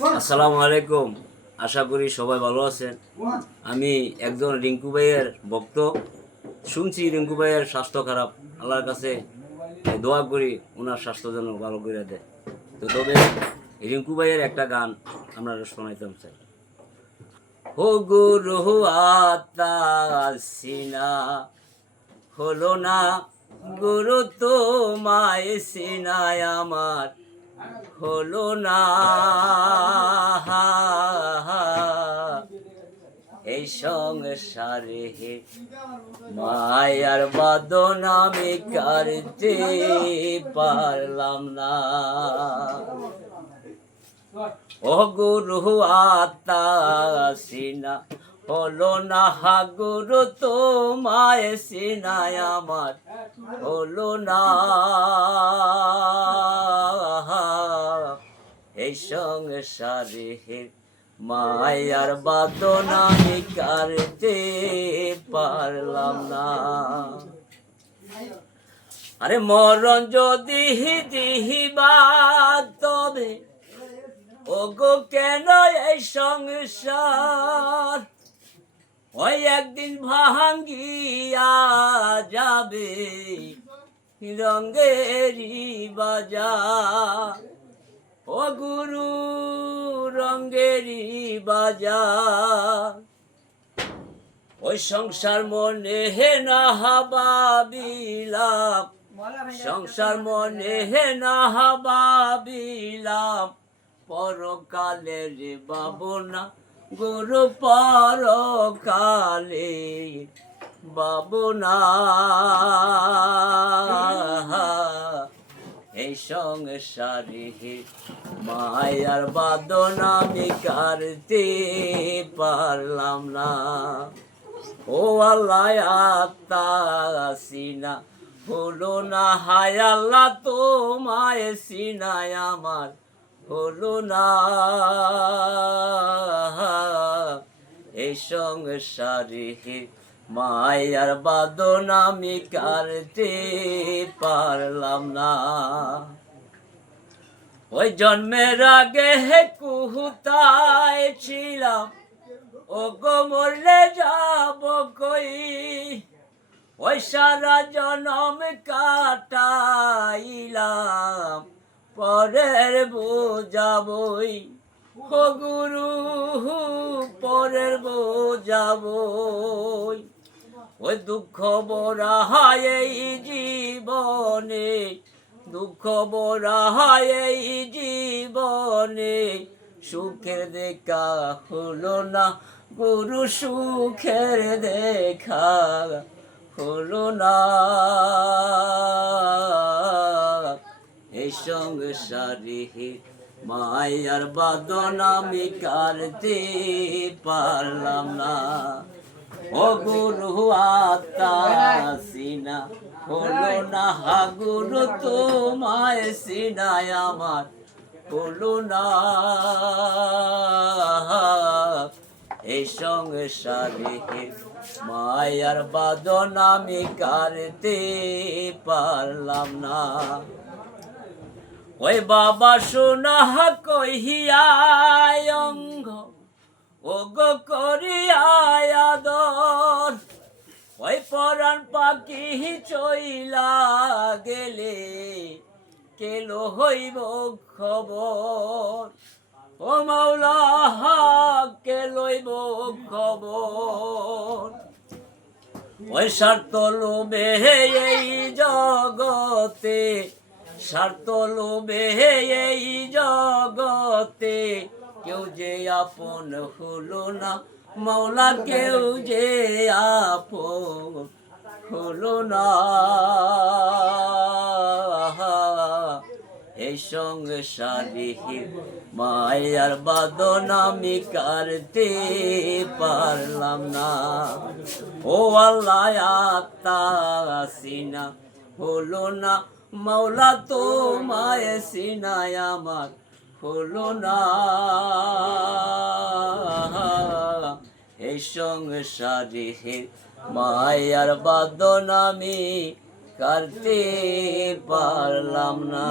আসসালামু আলাইকুম। আশা করি সবাই ভালো আছেন। আমি একজন রিঙ্কু ভাইয়ের ভক্ত। শুনছি রিঙ্কু ভাইয়ের স্বাস্থ্য খারাপ। আল্লাহর কাছে দোয়া করি ওনার স্বাস্থ্য যেন ভালো করে দেয়। তো তবে রিঙ্কু ভাইয়ের একটা গান আপনারা শোনাইতাম চাই। হো গুরু আতা সিনা হলো না গুরু তো মায় সিনায় আমার হলো না। এই সংসারে মায়ার বাদন আমি কাটতে পারলাম না। ও গুরু আতা সিনা হলো না গুরু তোমায় সিনায় আমার হলো না। এই সংসারে মায়ার বাদন আমি কাটতে পারলাম না। আরে মরণ যদি দিহিবা তবে ওগো কেন এই সংসার ওই একদিন ভাঙ্গিয়া যাবে রঙ্গেরি বাজার। ও গুরু রঙ্গেরি বাজার ওই সংসার মনে হে না ভাবিলাম, সংসার মনে হে না ভাবিলাম পরকালে রে বাবনা গুরু পরকালে বাবনা। এই সংসারে মায়ার বাদন আমি কাটতে পারলাম না। ও আল্লাহ সিনা হলো না হায় আল্লাহ তোমায় সিনায় আমার হলো না। এই সংসারে মায়ার বাদন আমি কাটতে পারলাম না। ওই জন্মের আগে কুহুতায় ছিলাম ও গো মরলে যাব কই ওই সারা জনম কাটাইলাম পরের বোঝাবই। ও গুরু পরের বোঝাবই। ওই দুঃখ বড়া হায় এই জীবনে, দুঃখ বড়া হায় এই জীবনে সুখের দেখা হলো না গুরু সুখের দেখা হলো না। এই সংসারে মায়ার বাদন আমি কাটতে পারলাম না। ও গুরু আতা সিনা হলো না গুরু তোমায় সিনায় আমার হলো না। এই সংসারে মায়ার বাদন আমি কাটতে পারলাম না। ওই বাবা সোনা কহিয়ায় অঙ্গ ও গো করিয়ায় আদর ওই পরাণ পাখি চইলা গেলে কেলো হইব খবর। ও মাওলা কে লইব খবর। ওই স্বার্থ লোভে এই জগতে, স্বার্থ লোভে এই জগতে কেউ যে আপন হলো না মাওলা, কেউ যে আপন হলো না। এই সংসারে মায়ার বাদন আমি কাটতে পারলাম না। ও আল্লাহ আতা সিনা হলো না মাওলা তোমায় সিনায় আমার হলো না। এই সংসারে মায়ার বাদন আমি কাটতে পারলাম না।